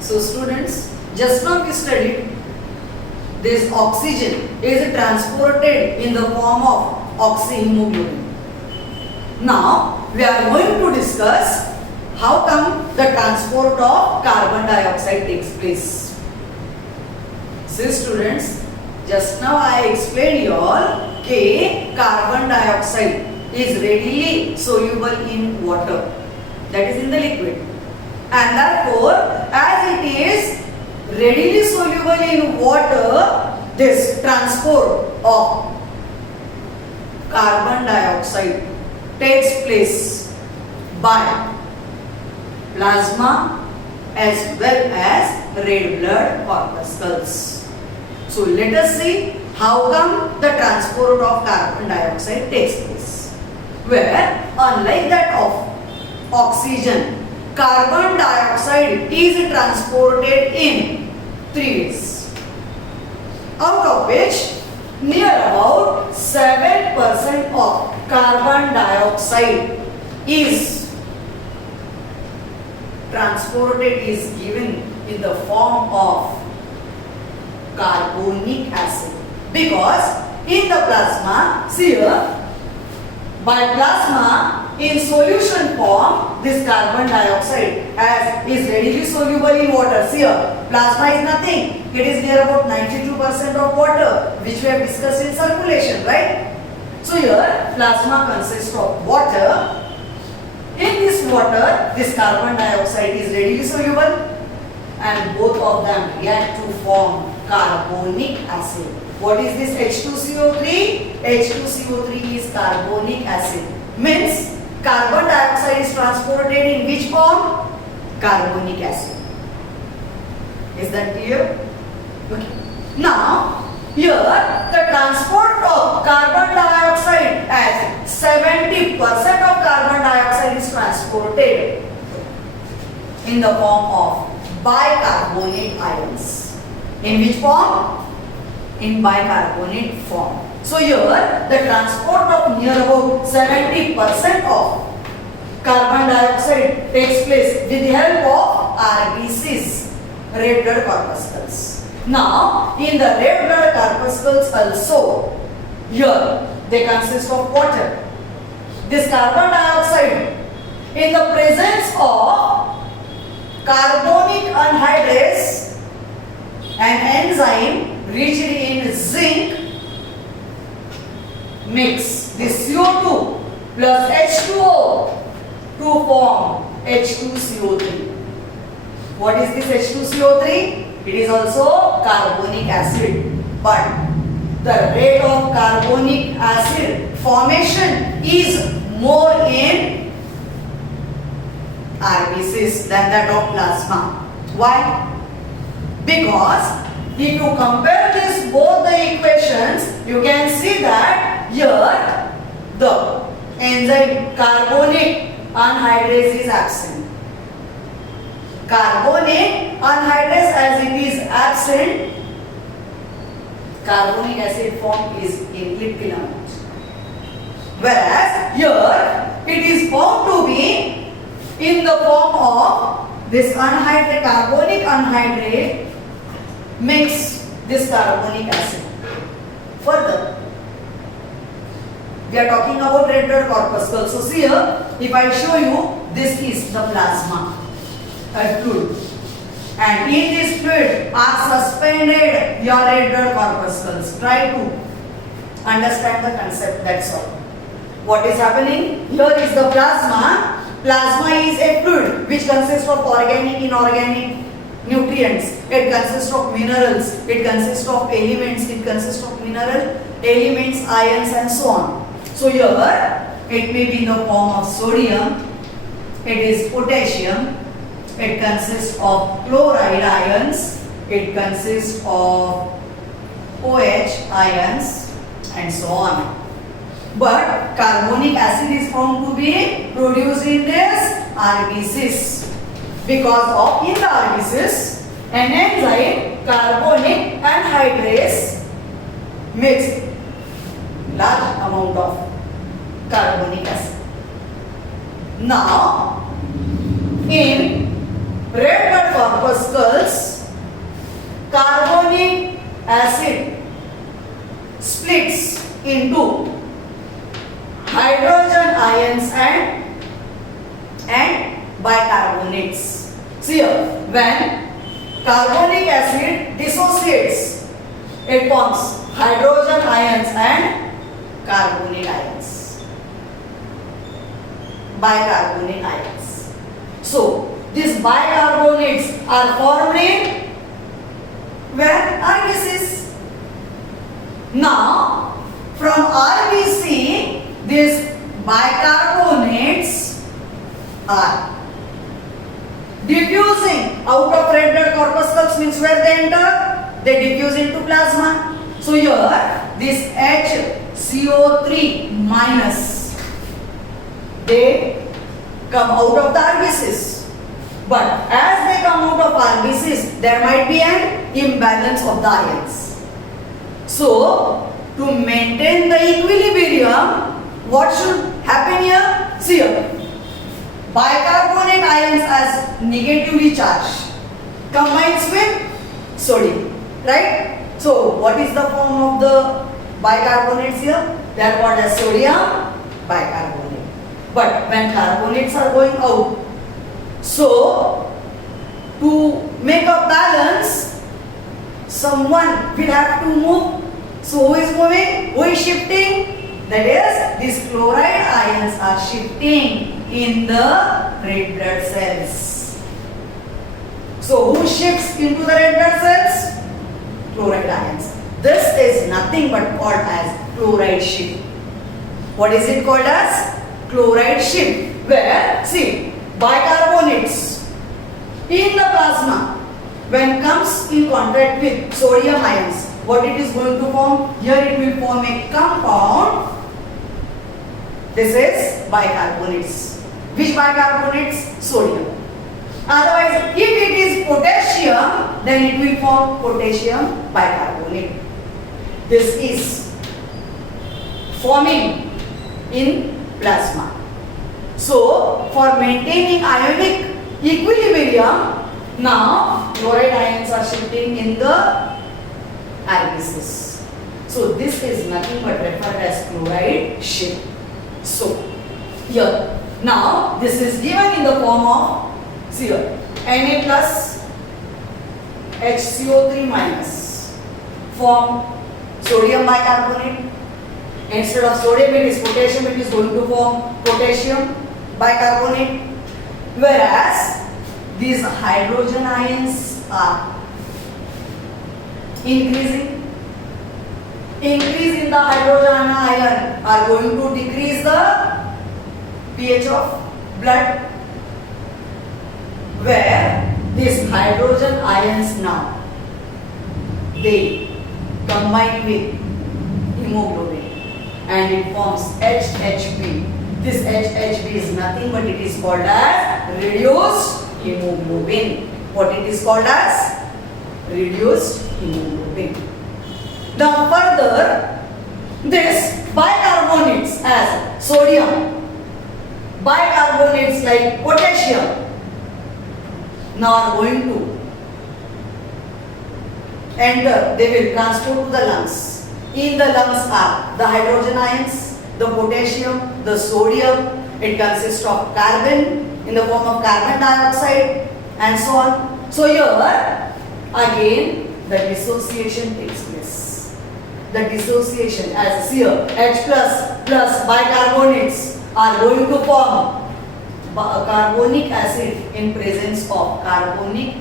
So students, just now we studied this oxygen is transported in the form of oxyhemoglobin. Now we are going to discuss how come the transport of carbon dioxide takes place. See students, just now I explained you all that carbon dioxide is readily soluble in water, that is in the liquid, and therefore as it is readily soluble in water, this transport of carbon dioxide takes place by plasma as well as red blood corpuscles. So let us see how come the transport of carbon dioxide takes place. Where unlike that of oxygen, carbon dioxide is transported in 3 ways, out of which near about 7% of carbon dioxide is transported, is given in the form of carbonic acid. Because in the plasma, see here, by plasma in solution form, this carbon dioxide is readily soluble in water. See here, plasma is nothing. It is near about 92% of water, which we have discussed in circulation, right? So here, plasma consists of water. In this water, this carbon dioxide is readily soluble, and both of them react to form carbonic acid. What is this H2CO3? H2CO3 is carbonic acid. Means carbon dioxide is transported in which form? Carbonic acid. Is that clear? Okay. Now, here the transport of carbon dioxide, as 70% of carbon dioxide is transported in the form of bicarbonate ions. In which form? In bicarbonate form. So here the transport of near about 70% of carbon dioxide takes place with the help of RBCs, red blood corpuscles. Now in the red blood corpuscles also, here they consist of water. This carbon dioxide, in the presence of carbonic anhydrase, an enzyme rich in zinc, mix this CO2 plus H2O to form H2CO3. What is this H2CO3? It is also carbonic acid, but the rate of carbonic acid formation is more in RBCs than that of plasma. Why? Because if you compare this both the equations, you can see that here the enzyme carbonic anhydrase is absent. Carbonic anhydrase, as it is absent, carbonic acid form is in filament. Whereas here it is found to be in the form of this anhydrate, carbonic anhydrate mix this carbonic acid. Further, we are talking about red blood corpuscles. So see here, if I show you, this is the plasma, a fluid, and in this fluid are suspended your red blood corpuscles. Try to understand the concept, that's all. What is happening? Here is the plasma. Plasma is a fluid which consists of organic, inorganic nutrients. It consists of minerals, it consists of elements, it consists of mineral elements, ions and so on. So here it may be in the form of sodium, it is potassium, it consists of chloride ions, it consists of OH ions and so on. But carbonic acid is found to be produced in this RBCs. Because of in the RBCs, an enzyme carbonic anhydrase makes large amount of carbonic acid. Now, in red blood corpuscles, carbonic acid splits into hydrogen ions and bicarbonates. See here, when carbonic acid dissociates, it forms hydrogen ions and carbonate ions. Bicarbonate ions. So, these bicarbonates are formed in where? RBCs. Now, from RBC, these bicarbonates are diffusing out of red blood corpuscles, means where they enter, they diffuse into plasma. So here, this HCO3 minus, they come out of the RBCs. But as they come out of RBCs, there might be an imbalance of the ions. So, to maintain the equilibrium, what should happen here? See here, bicarbonate ions as negatively charged combines with sodium, right? So, what is the form of the bicarbonates here? They are called as sodium bicarbonate. But when carbonates are going out, so to make a balance, someone will have to move. So who is moving? Who is shifting? That is, these chloride ions are shifting in the red blood cells. So who shifts into the red blood cells? Chloride ions. This is nothing but called as chloride shift. What is it called as? Chloride shift. Where, see, bicarbonates in the plasma, when comes in contact with sodium ions, what it is going to form? Here it will form a compound. This is bicarbonates. Which bicarbonates? Sodium. Otherwise, if it is potassium, then it will form potassium bicarbonate. This is forming in plasma. So, for maintaining ionic equilibrium, now chloride ions are shifting in the RBCs. So, this is nothing but referred as chloride shift. So, here, now this is given in the form of, see here, Na plus HCO3 minus form sodium bicarbonate. Instead of sodium it is potassium, it is going to form potassium bicarbonate. Whereas these hydrogen ions are increasing. Increase in the hydrogen ion are going to decrease the pH of blood, where these hydrogen ions now, they combine with hemoglobin and it forms HHB. This HHB is nothing but it is called as reduced hemoglobin. What it is called as? Reduced hemoglobin. Now further, this bicarbonates as sodium, bicarbonates like potassium, now are going to enter, they will transport to the lungs. In the lungs are the hydrogen ions, the potassium, the sodium. It consists of carbon in the form of carbon dioxide and so on. So here again the dissociation takes place. The dissociation, as here, H plus bicarbonates are going to form carbonic acid in presence of carbonic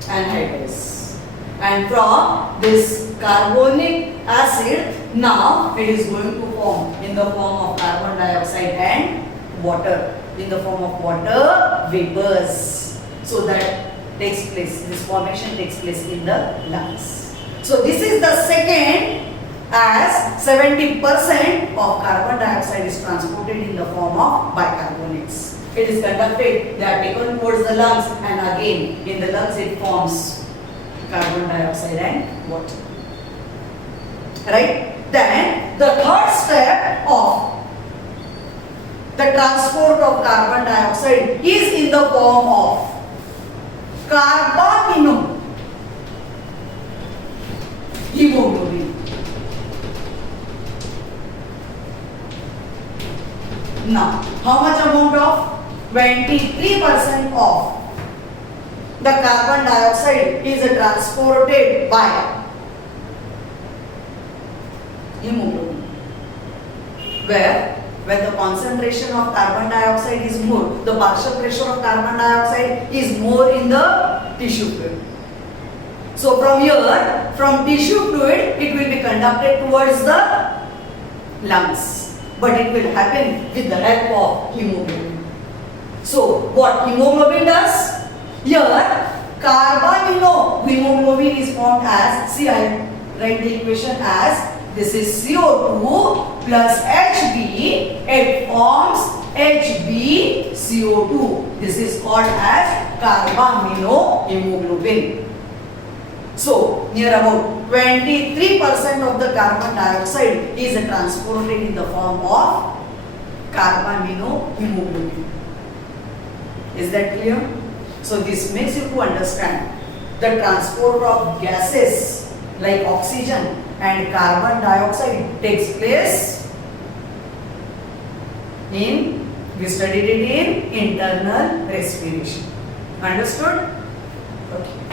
anhydrous. And from this carbonic acid, now it is going to form in the form of carbon dioxide and water, in the form of water vapors. So that takes place, this formation takes place in the lungs. So this is the second, as 70% of carbon dioxide is transported in the form of bicarbonates. It is conducted, they are taken towards the lungs, and again in the lungs it forms carbon dioxide and water. Right? Then the third step of the transport of carbon dioxide is in the form of carbon Now, how much amount of? 23% of the carbon dioxide is transported by hemoglobin. Where when the concentration of carbon dioxide is more, the partial pressure of carbon dioxide is more in the tissue fluid. So from here, from tissue fluid, it will be conducted towards the lungs. But it will happen with the help of hemoglobin. So what hemoglobin does? Here, carbamino hemoglobin is formed as, see I write the equation as, this is CO2 plus Hb, it forms HbCO2. This is called as carbamino hemoglobin. So, near about 23% of the carbon dioxide is transported in the form of carbamino hemoglobin. Is that clear? So, this makes you to understand the transport of gases like oxygen and carbon dioxide takes place in, we studied it in internal respiration. Understood? Okay.